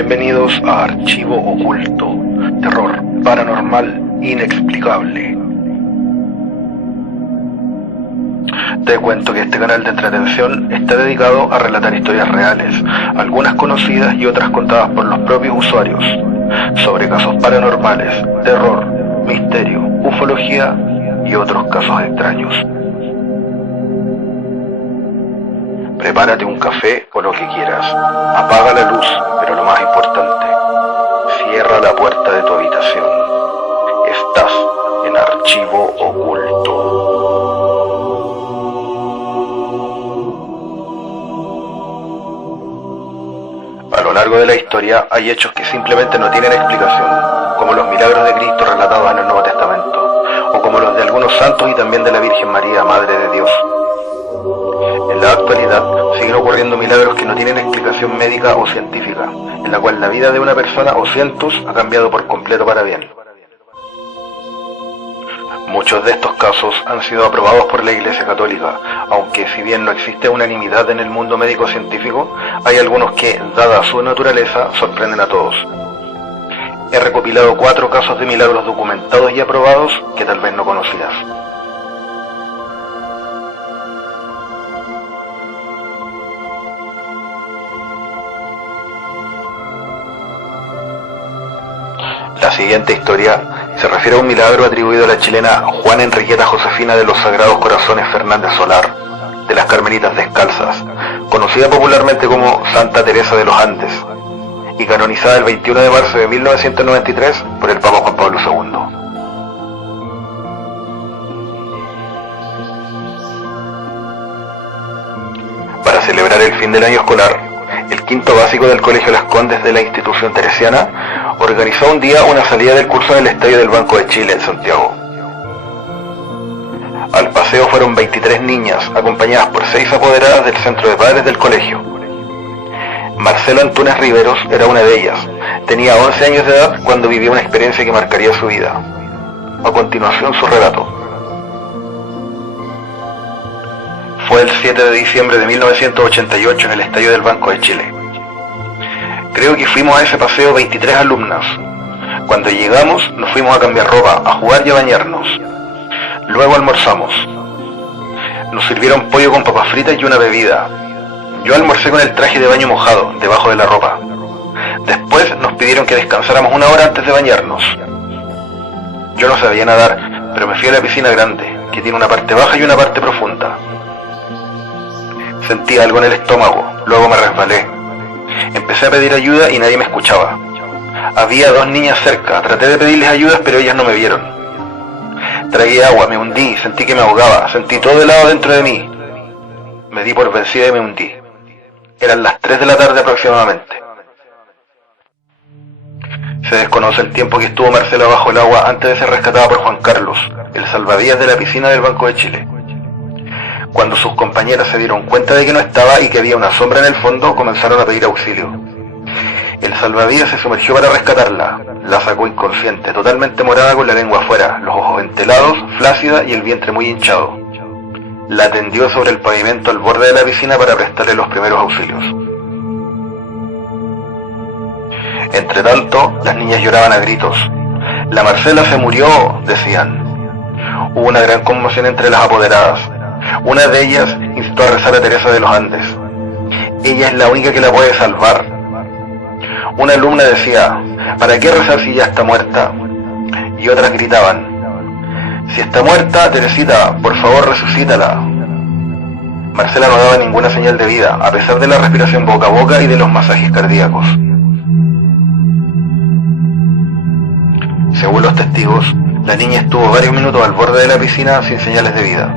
Bienvenidos a Archivo Oculto, terror paranormal inexplicable. Te cuento que este canal de entretención está dedicado a relatar historias reales, algunas conocidas y otras contadas por los propios usuarios, sobre casos paranormales, terror, misterio, ufología y otros casos extraños. Prepárate un café o lo que quieras. Apaga la luz, pero lo más importante, cierra la puerta de tu habitación. Estás en Archivo Oculto. A lo largo de la historia hay hechos que simplemente no tienen explicación, como los milagros de Cristo relatados en el Nuevo Testamento, o como los de algunos santos y también de la Virgen María, Madre de Dios. En la actualidad siguen ocurriendo milagros que no tienen explicación médica o científica, en la cual la vida de una persona o cientos ha cambiado por completo para bien. Muchos de estos casos han sido aprobados por la Iglesia Católica, aunque si bien no existe unanimidad en el mundo médico-científico, hay algunos que, dada su naturaleza, sorprenden a todos. He recopilado 4 casos de milagros documentados y aprobados que tal vez no conocías. La siguiente historia se refiere a un milagro atribuido a la chilena Juana Enriqueta Josefina de los Sagrados Corazones Fernández Solar, de las Carmelitas Descalzas, conocida popularmente como Santa Teresa de los Andes, y canonizada el 21 de marzo de 1993 por el Papa Juan Pablo II. Para celebrar el fin del año escolar, el quinto básico del Colegio Las Condes de la institución teresiana organizó un día una salida del curso en el Estadio del Banco de Chile en Santiago. Al paseo fueron 23 niñas, acompañadas por 6 apoderadas del centro de padres del colegio. Marcelo Antunes Riveros era una de ellas. Tenía 11 años de edad cuando vivió una experiencia que marcaría su vida. A continuación, su relato. Fue el 7 de diciembre de 1988 en el Estadio del Banco de Chile. Creo que fuimos a ese paseo 23 alumnas. Cuando llegamos, nos fuimos a cambiar ropa, a jugar y a bañarnos. Luego almorzamos. Nos sirvieron pollo con papas fritas y una bebida. Yo almorcé con el traje de baño mojado, debajo de la ropa. Después nos pidieron que descansáramos 1 hora antes de bañarnos. Yo no sabía nadar, pero me fui a la piscina grande, que tiene una parte baja y una parte profunda. Sentí algo en el estómago, luego me resbalé. Empecé a pedir ayuda y nadie me escuchaba. Había 2 niñas cerca, traté de pedirles ayudas pero ellas no me vieron. Tragué agua, me hundí, sentí que me ahogaba, sentí todo helado dentro de mí. Me di por vencida y me hundí. Eran las 3 de la tarde aproximadamente. Se desconoce el tiempo que estuvo Marcela bajo el agua antes de ser rescatada por Juan Carlos, el salvavidas de la piscina del Banco de Chile. Cuando sus compañeras se dieron cuenta de que no estaba y que había una sombra en el fondo, comenzaron a pedir auxilio. El salvavidas se sumergió para rescatarla. La sacó inconsciente, totalmente morada con la lengua afuera, los ojos entelados, flácida y el vientre muy hinchado. La tendió sobre el pavimento al borde de la piscina para prestarle los primeros auxilios. Entre tanto, las niñas lloraban a gritos. La Marcela se murió, decían. Hubo una gran conmoción entre las apoderadas. Una de ellas instó a rezar a Teresa de los Andes. Ella es la única que la puede salvar. Una alumna decía, ¿para qué rezar si ya está muerta? Y otras gritaban, si está muerta, Teresita, por favor resucítala. Marcela no daba ninguna señal de vida, a pesar de la respiración boca a boca y de los masajes cardíacos. Según los testigos, la niña estuvo varios minutos al borde de la piscina sin señales de vida.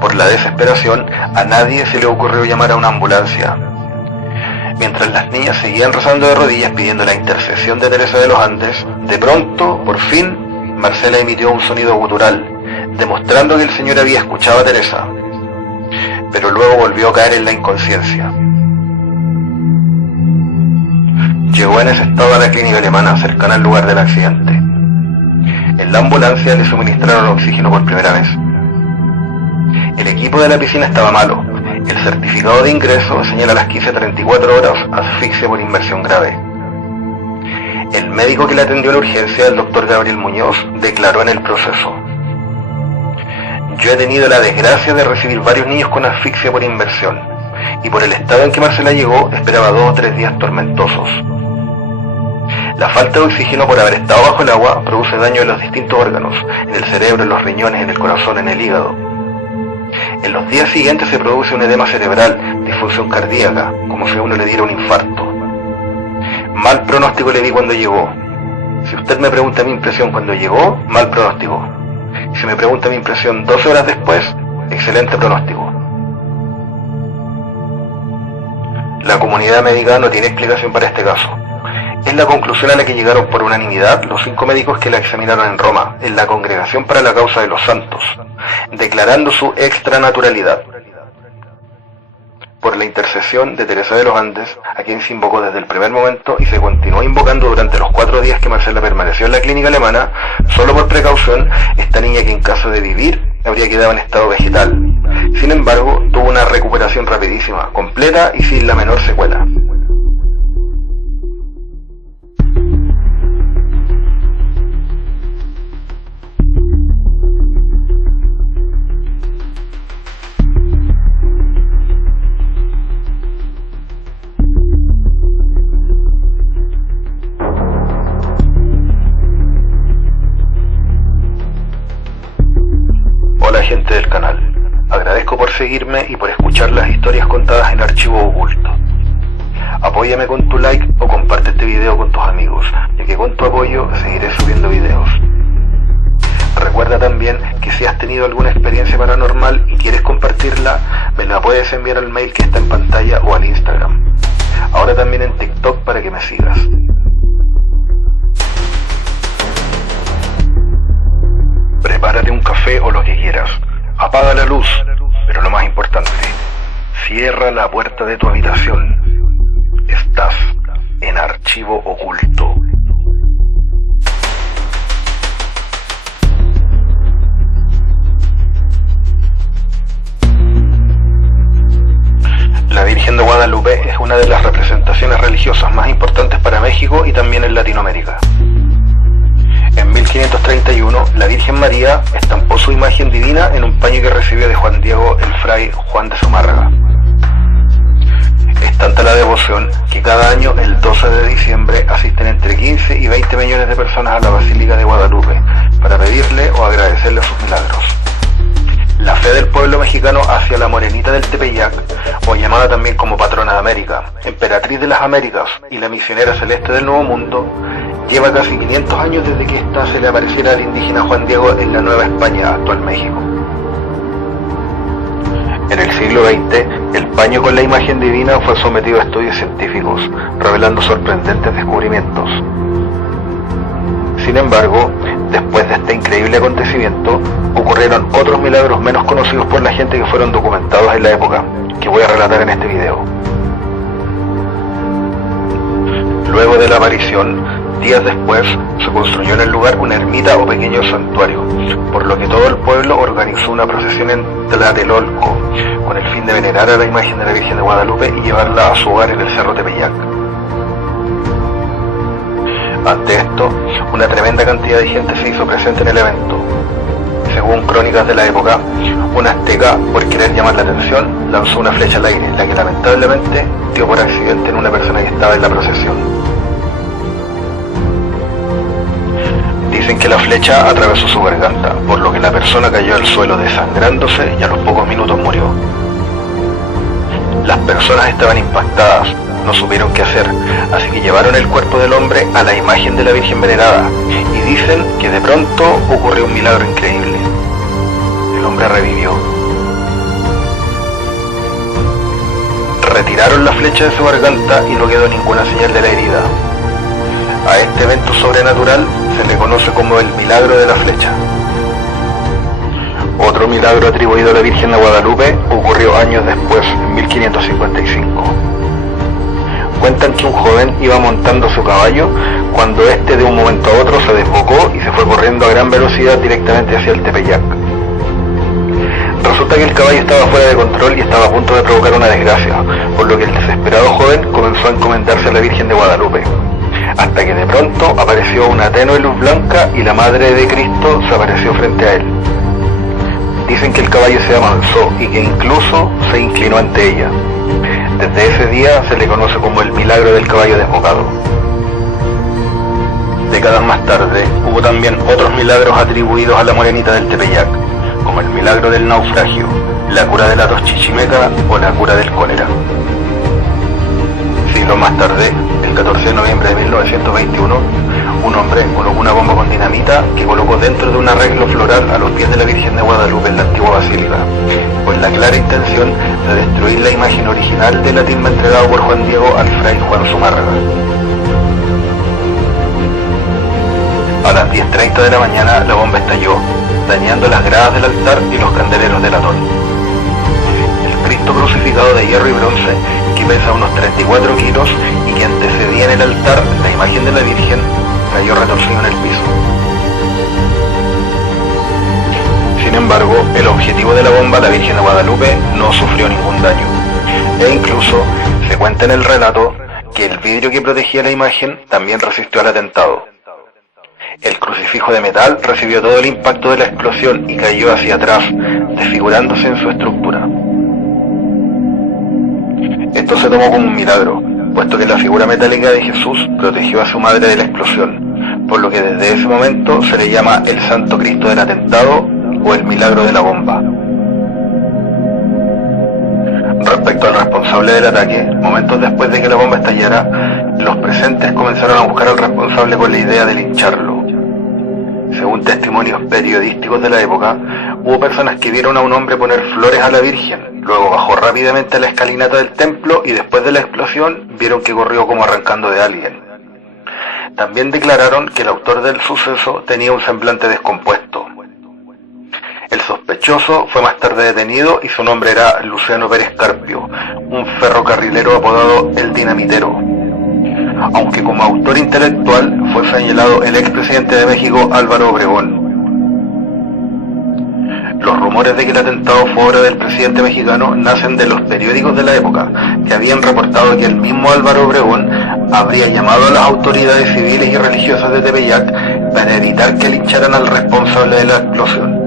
Por la desesperación, a nadie se le ocurrió llamar a una ambulancia. Mientras las niñas seguían rezando de rodillas pidiendo la intercesión de Teresa de los Andes, de pronto, por fin, Marcela emitió un sonido gutural, demostrando que el Señor había escuchado a Teresa. Pero luego volvió a caer en la inconsciencia. Llegó en ese estado a la clínica alemana cercana al lugar del accidente. En la ambulancia le suministraron oxígeno por primera vez. El equipo de la piscina estaba malo, El certificado de ingreso señala a las 15:34 horas asfixia por inmersión grave. El médico que le atendió en urgencia, el doctor Gabriel Muñoz, declaró en el proceso: yo he tenido la desgracia de recibir varios niños con asfixia por inmersión, y por el estado en que Marcela llegó, esperaba 2 o 3 días tormentosos. La falta de oxígeno por haber estado bajo el agua produce daño en los distintos órganos, en el cerebro, en los riñones, en el corazón, en el hígado. En los días siguientes se produce un edema cerebral, disfunción cardíaca, como si a uno le diera un infarto. Mal pronóstico le di cuando llegó. Si usted me pregunta mi impresión cuando llegó, mal pronóstico. Y si me pregunta mi impresión 12 horas después, excelente pronóstico. La comunidad médica no tiene explicación para este caso. Es la conclusión a la que llegaron por unanimidad los 5 médicos que la examinaron en Roma, en la Congregación para la Causa de los Santos, declarando su extranaturalidad. Por la intercesión de Teresa de los Andes, a quien se invocó desde el primer momento y se continuó invocando durante los 4 días que Marcela permaneció en la clínica alemana, solo por precaución, esta niña que en caso de vivir habría quedado en estado vegetal. Sin embargo, tuvo una recuperación rapidísima, completa y sin la menor secuela. Hola gente del canal, agradezco por seguirme y por escuchar las historias contadas en Archivo Oculto. Apóyame con tu like o comparte este video con tus amigos, ya que con tu apoyo seguiré subiendo videos. Recuerda también que si has tenido alguna experiencia paranormal y quieres compartirla, me la puedes enviar al mail que está en pantalla o al Instagram. Ahora también en TikTok para que me sigas. Prepárate un café o lo que quieras. Apaga la luz, pero lo más importante, cierra la puerta de tu habitación. Estás en Archivo Oculto. La Virgen de Guadalupe es una de las representaciones religiosas más importantes para México y también en Latinoamérica. En 1531, la Virgen María estampó su imagen divina en un paño que recibió de Juan Diego el fray Juan de Zumárraga. Es tanta la devoción que cada año, el 12 de diciembre, asisten entre 15 y 20 millones de personas a la Basílica de Guadalupe para pedirle o agradecerle sus milagros. La fe del pueblo mexicano hacia la Morenita del Tepeyac, o llamada también como patrona de América, emperatriz de las Américas y la misionera celeste del Nuevo Mundo, lleva casi 500 años desde que ésta se le apareciera al indígena Juan Diego en la Nueva España, actual México. En el siglo XX, el paño con la imagen divina fue sometido a estudios científicos, revelando sorprendentes descubrimientos. Sin embargo, después de este increíble acontecimiento, ocurrieron otros milagros menos conocidos por la gente que fueron documentados en la época, que voy a relatar en este video. Luego de la aparición, días después, se construyó en el lugar una ermita o pequeño santuario, por lo que todo el pueblo organizó una procesión en Tlatelolco, con el fin de venerar a la imagen de la Virgen de Guadalupe y llevarla a su hogar en el Cerro Tepeyac. Ante esto, una tremenda cantidad de gente se hizo presente en el evento. Según crónicas de la época, un azteca, por querer llamar la atención, lanzó una flecha al aire, la que lamentablemente dio por accidente en una persona que estaba en la procesión. Dicen que la flecha atravesó su garganta, por lo que la persona cayó al suelo desangrándose y a los pocos minutos murió. Las personas estaban impactadas, no supieron qué hacer, así que llevaron el cuerpo del hombre a la imagen de la Virgen venerada, y dicen que de pronto ocurrió un milagro increíble. El hombre revivió. Retiraron la flecha de su garganta y no quedó ninguna señal de la herida. A este evento sobrenatural se le conoce como el milagro de la flecha. Otro milagro atribuido a la Virgen de Guadalupe ocurrió años después, en 1555. Cuentan que un joven iba montando su caballo cuando este de un momento a otro se desbocó y se fue corriendo a gran velocidad directamente hacia el Tepeyac. Resulta que el caballo estaba fuera de control y estaba a punto de provocar una desgracia, por lo que el desesperado joven comenzó a encomendarse a la Virgen de Guadalupe, hasta que de pronto apareció una tenue luz blanca y la Madre de Cristo se apareció frente a él. Dicen que el caballo se amansó y que incluso se inclinó ante ella. Desde ese día se le conoce como el milagro del caballo desbocado. Décadas más tarde, hubo también otros milagros atribuidos a la morenita del Tepeyac, como el milagro del naufragio, la cura de la tos chichimeca o la cura del cólera. Siglos más tarde, el 14 de noviembre de 1921, un hombre colocó una bomba con dinamita que colocó dentro de un arreglo floral a los pies de la Virgen de Guadalupe en la antigua basílica, con la clara intención de destruir la imagen original de la tilma entregada por Juan Diego al fray Juan Zumárraga. A las 10:30 de la mañana la bomba estalló, dañando las gradas del altar y los candeleros del atón. El Cristo crucificado de hierro y bronce, que pesa unos 34 kilos y que antecedía en el altar la imagen de la Virgen, cayó retorcido en el piso. Sin embargo, el objetivo de la bomba, la Virgen de Guadalupe, no sufrió ningún daño. E incluso se cuenta en el relato que el vidrio que protegía la imagen también resistió al atentado. El crucifijo de metal recibió todo el impacto de la explosión y cayó hacia atrás, desfigurándose en su estructura. Esto se tomó como un milagro, puesto que la figura metálica de Jesús protegió a su madre de la explosión, por lo que desde ese momento se le llama el Santo Cristo del Atentado o el milagro de la bomba. Respecto al responsable del ataque, momentos después de que la bomba estallara, los presentes comenzaron a buscar al responsable con la idea de lincharlo. Según testimonios periodísticos de la época, hubo personas que vieron a un hombre poner flores a la Virgen, luego bajó rápidamente a la escalinata del templo y después de la explosión vieron que corrió como arrancando de alguien. También declararon que el autor del suceso tenía un semblante descompuesto. El sospechoso fue más tarde detenido y su nombre era Luciano Pérez Carpio, un ferrocarrilero apodado El Dinamitero. Aunque como autor intelectual fue señalado el expresidente de México Álvaro Obregón. Los rumores de que el atentado fue obra del presidente mexicano nacen de los periódicos de la época, que habían reportado que el mismo Álvaro Obregón habría llamado a las autoridades civiles y religiosas de Tepeyac para evitar que lincharan al responsable de la explosión.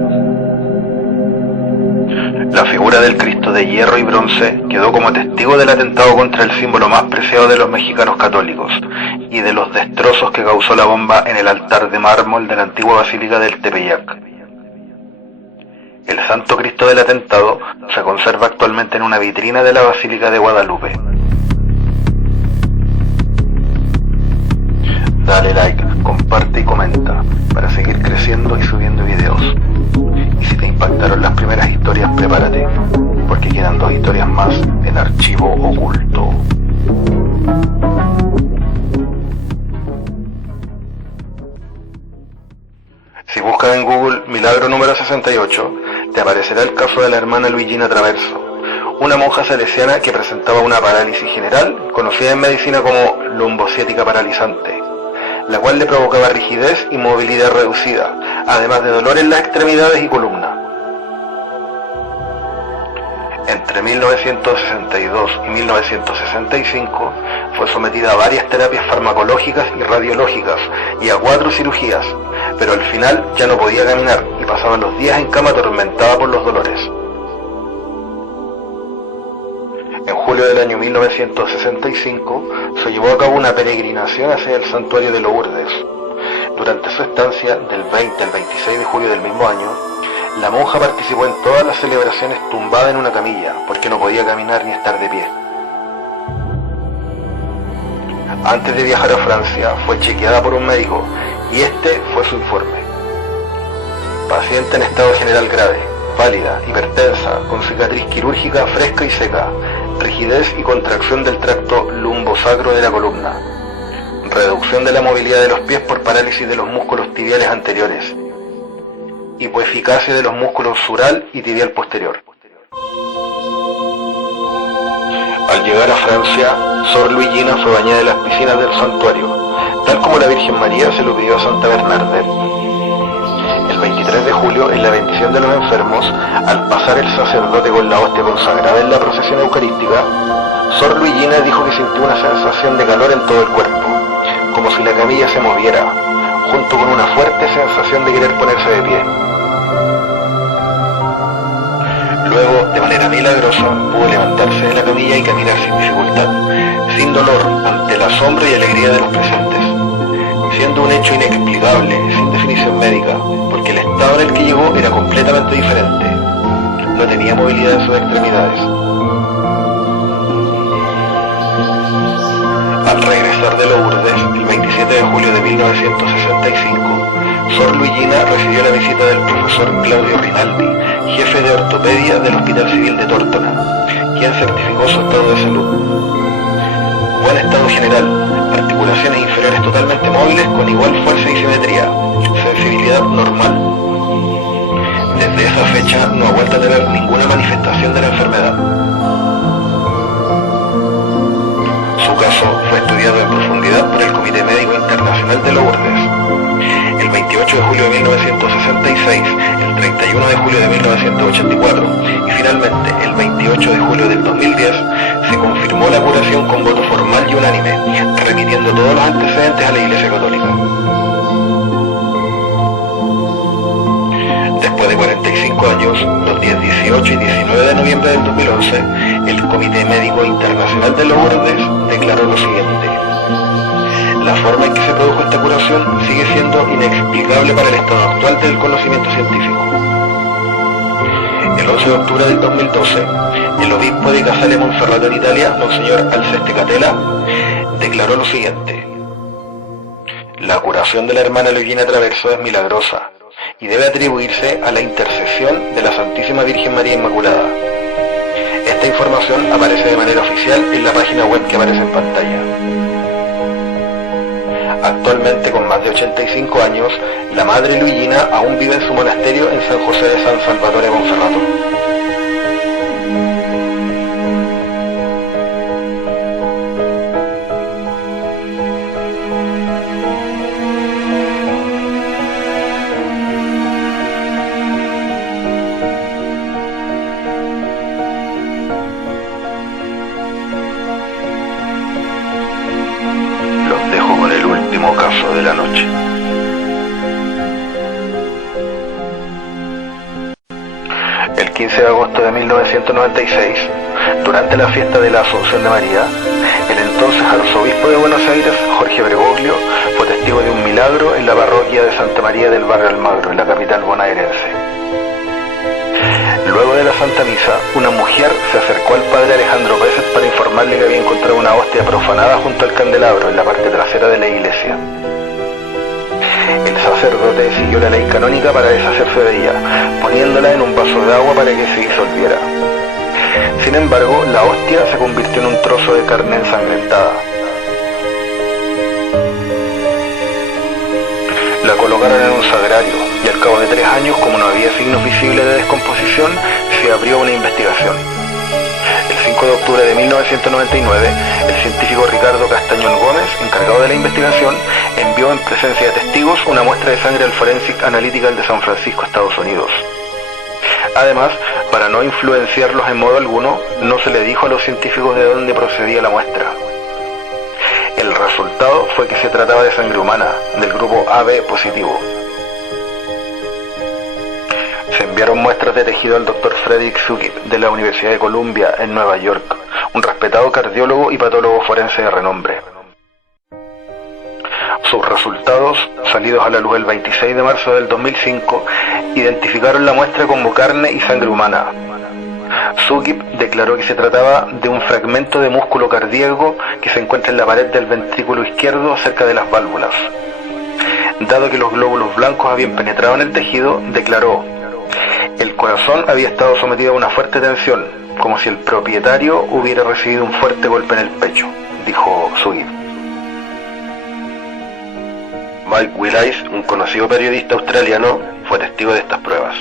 La figura del Cristo de hierro y bronce quedó como testigo del atentado contra el símbolo más preciado de los mexicanos católicos y de los destrozos que causó la bomba en el altar de mármol de la antigua basílica del Tepeyac. El Santo Cristo del Atentado se conserva actualmente en una vitrina de la Basílica de Guadalupe. Dale like, comparte y comenta para seguir creciendo y subiendo videos. Y si te impactaron las primeras historias, prepárate, porque quedan 2 historias más en Archivo Oculto. Si buscas en Google Milagro número 68, te aparecerá el caso de la hermana Luigina Traverso, una monja salesiana que presentaba una parálisis general, conocida en medicina como lumbociática paralizante, la cual le provocaba rigidez y movilidad reducida, además de dolor en las extremidades y columna. Entre 1962 y 1965 fue sometida a varias terapias farmacológicas y radiológicas y a 4 cirugías, pero al final ya no podía caminar y pasaba los días en cama atormentada por los dolores. En julio del año 1965 se llevó a cabo una peregrinación hacia el santuario de Lourdes. Durante su estancia, del 20 al 26 de julio del mismo año, la monja participó en todas las celebraciones tumbada en una camilla, porque no podía caminar ni estar de pie. Antes de viajar a Francia, fue chequeada por un médico, y este fue su informe. Paciente en estado general grave, pálida, hipertensa, con cicatriz quirúrgica fresca y seca, rigidez y contracción del tracto lumbosacro de la columna, reducción de la movilidad de los pies por parálisis de los músculos tibiales anteriores, hipoeficacia de los músculos sural y tibial posterior. Al llegar a Francia, Sor Luigina fue bañada en las piscinas del santuario, tal como la Virgen María se lo pidió a Santa Bernadette. El 23 3 de julio, en la bendición de los enfermos, al pasar el sacerdote con la hostia consagrada en la procesión eucarística, Sor Luigina dijo que sintió una sensación de calor en todo el cuerpo, como si la camilla se moviera, junto con una fuerte sensación de querer ponerse de pie. Luego, de manera milagrosa, pudo levantarse de la camilla y caminar sin dificultad, sin dolor, ante el asombro y alegría de los presentes, siendo un hecho inexplicable, sin definición médica, porque el estado en el que llegó era completamente diferente. No tenía movilidad en sus extremidades. Al regresar de Lourdes, el 27 de julio de 1965, Sor Luigina recibió la visita del profesor Claudio Rinaldi, jefe de ortopedia del Hospital Civil de Tórtona, quien certificó su estado de salud. Buen estado general, articulaciones inferiores totalmente móviles con igual fuerza y simetría, sensibilidad normal. Desde esa fecha no ha vuelto a tener ninguna manifestación de la enfermedad. Su caso fue estudiado en profundidad por el Comité Médico Internacional de Lourdes. El 28 de julio de 1966, el 31 de julio de 1984 y finalmente el 28 de julio del 2010 se confirmó la curación con voto formal y unánime, remitiendo todos los antecedentes a la Iglesia Católica. Después de 45 años, los días 18 y 19 de noviembre del 2011, el Comité Médico Internacional de Lourdes declaró lo siguiente: la forma en que se produjo esta curación sigue siendo inexplicable para el estado actual del conocimiento científico. El 11 de octubre del 2012, el obispo de Casale Monferrato en Italia, Monseñor Alceste Catela, declaró lo siguiente: la curación de la hermana Luigina Traverso es milagrosa y debe atribuirse a la intercesión de la Santísima Virgen María Inmaculada. Esta información aparece de manera oficial en la página web que aparece en pantalla. Actualmente, con más de 85 años, la Madre Luigina aún vive en su monasterio en San José de San Salvatore Monferrato. Los dejo con el último caso de la noche. El 15 de agosto de 1996, durante la fiesta de la Asunción de María, el entonces arzobispo de Buenos Aires, Jorge Bergoglio, fue testigo de un milagro en la parroquia de Santa María del Barrio Almagro, en la capital bonaerense. Luego de la Santa Misa, una mujer se acercó al padre Alejandro Pérez para informarle que había encontrado una hostia profanada junto al candelabro en la parte trasera de la iglesia. El sacerdote siguió la ley canónica para deshacerse de ella, poniéndola en un vaso de agua para que se disolviera. Sin embargo, la hostia se convirtió en un trozo de carne ensangrentada. La colocaron en un sagrario y al cabo de 3 años, como no había signos visibles de descomposición, se abrió una investigación. El 5 de octubre de 1999, el científico Ricardo Castañón Gómez, encargado de la investigación, envió en presencia de testigos una muestra de sangre al Forensic Analytical de San Francisco, Estados Unidos. Además, para no influenciarlos en modo alguno, no se le dijo a los científicos de dónde procedía la muestra. El resultado fue que se trataba de sangre humana, del grupo AB positivo. Se enviaron muestras de tejido al Dr. Frederick Sukip de la Universidad de Columbia en Nueva York, un respetado cardiólogo y patólogo forense de renombre. Sus resultados, salidos a la luz el 26 de marzo del 2005, identificaron la muestra como carne y sangre humana. Sukip declaró que se trataba de un fragmento de músculo cardíaco que se encuentra en la pared del ventrículo izquierdo cerca de las válvulas. Dado que los glóbulos blancos habían penetrado en el tejido, declaró: el corazón había estado sometido a una fuerte tensión, como si el propietario hubiera recibido un fuerte golpe en el pecho, dijo Sukip. Mike Willais, un conocido periodista australiano, fue testigo de estas pruebas.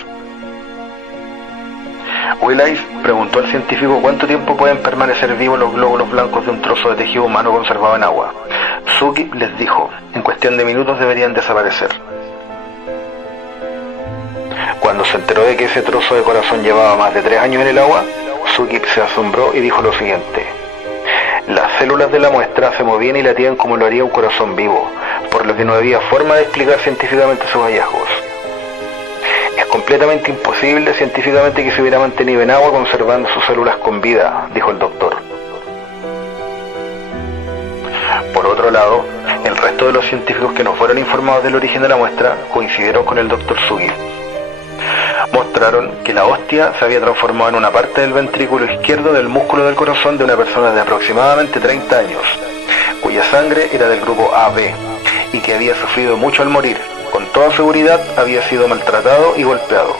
Willais preguntó al científico cuánto tiempo pueden permanecer vivos los glóbulos blancos de un trozo de tejido humano conservado en agua. Sukip les dijo: en cuestión de minutos deberían desaparecer. Cuando se enteró de que ese trozo de corazón llevaba más de 3 años en el agua, Sukip se asombró y dijo lo siguiente: las células de la muestra se movían y latían como lo haría un corazón vivo, por lo que no había forma de explicar científicamente sus hallazgos. Es completamente imposible científicamente que se hubiera mantenido en agua conservando sus células con vida, dijo el doctor. Por otro lado, el resto de los científicos que no fueron informados del origen de la muestra coincidieron con el doctor Sukip. Mostraron que la hostia se había transformado en una parte del ventrículo izquierdo del músculo del corazón de una persona de aproximadamente 30 años, cuya sangre era del grupo AB y que había sufrido mucho al morir. Con toda seguridad había sido maltratado y golpeado.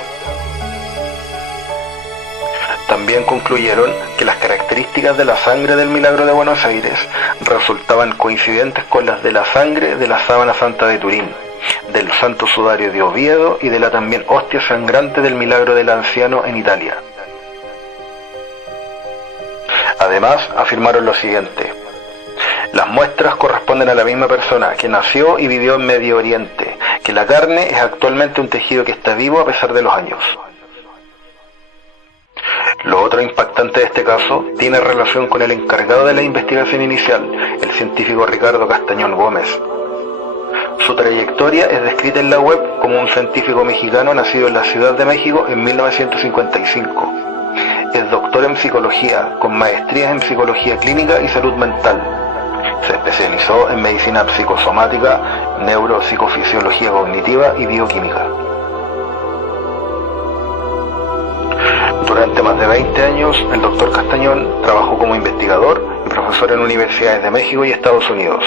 También concluyeron que las características de la sangre del Milagro de Buenos Aires resultaban coincidentes con las de la sangre de la Sábana Santa de Turín, del Santo Sudario de Oviedo y de la también hostia sangrante del Milagro del Anciano en Italia. Además, afirmaron lo siguiente: las muestras corresponden a la misma persona que nació y vivió en Medio Oriente, que la carne es actualmente un tejido que está vivo a pesar de los años. Lo otro impactante de este caso tiene relación con el encargado de la investigación inicial, el científico Ricardo Castañón Gómez. Su trayectoria es descrita en la web como un científico mexicano nacido en la Ciudad de México en 1955. Es doctor en psicología, con maestrías en psicología clínica y salud mental. Se especializó en medicina psicosomática, neuropsicofisiología cognitiva y bioquímica. Durante más de 20 años, el doctor Castañón trabajó como investigador y profesor en universidades de México y Estados Unidos.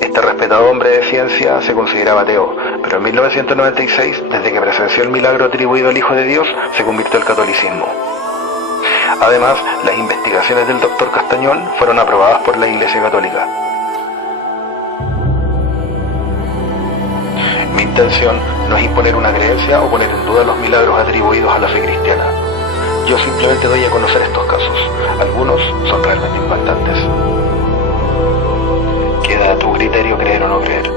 Este respetado hombre de ciencia se consideraba ateo, pero en 1996, desde que presenció el milagro atribuido al Hijo de Dios, se convirtió al catolicismo. Además, las investigaciones del doctor Castañón fueron aprobadas por la Iglesia Católica. Mi intención no es imponer una creencia o poner en duda los milagros atribuidos a la fe cristiana. Yo simplemente doy a conocer estos casos. Algunos son realmente impactantes. Queda a tu criterio creer o no creer.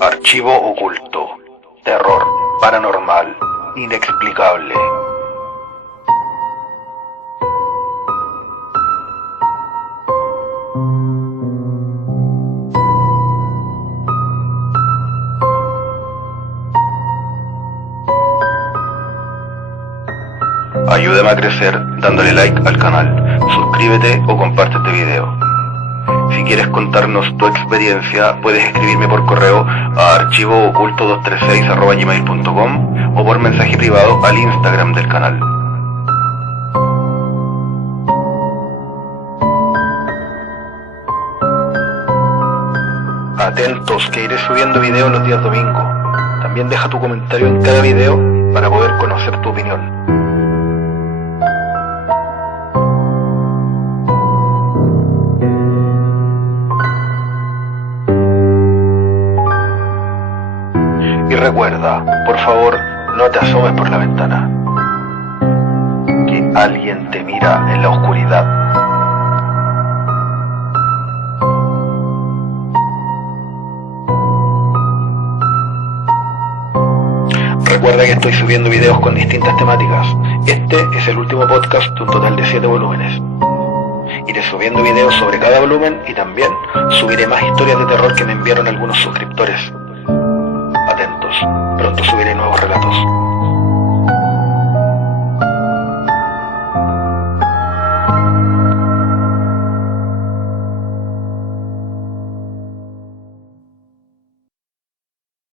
Archivo oculto. Terror paranormal. Inexplicable. Ayúdame a crecer dándole like al canal, suscríbete o comparte este video. Si quieres contarnos tu experiencia, puedes escribirme por correo a archivooculto236@gmail.com o por mensaje privado al Instagram del canal. Atentos, que iré subiendo videos los días domingo. También deja tu comentario en cada video para poder conocer tu opinión. Y recuerda, por favor, no te asomes por la ventana. Que alguien te mira en la oscuridad. Recuerda que estoy subiendo videos con distintas temáticas. Este es el último podcast de un total de 7 volúmenes. Iré subiendo videos sobre cada volumen y también subiré más historias de terror que me enviaron algunos suscriptores. Atentos, pronto subiré nuevos relatos.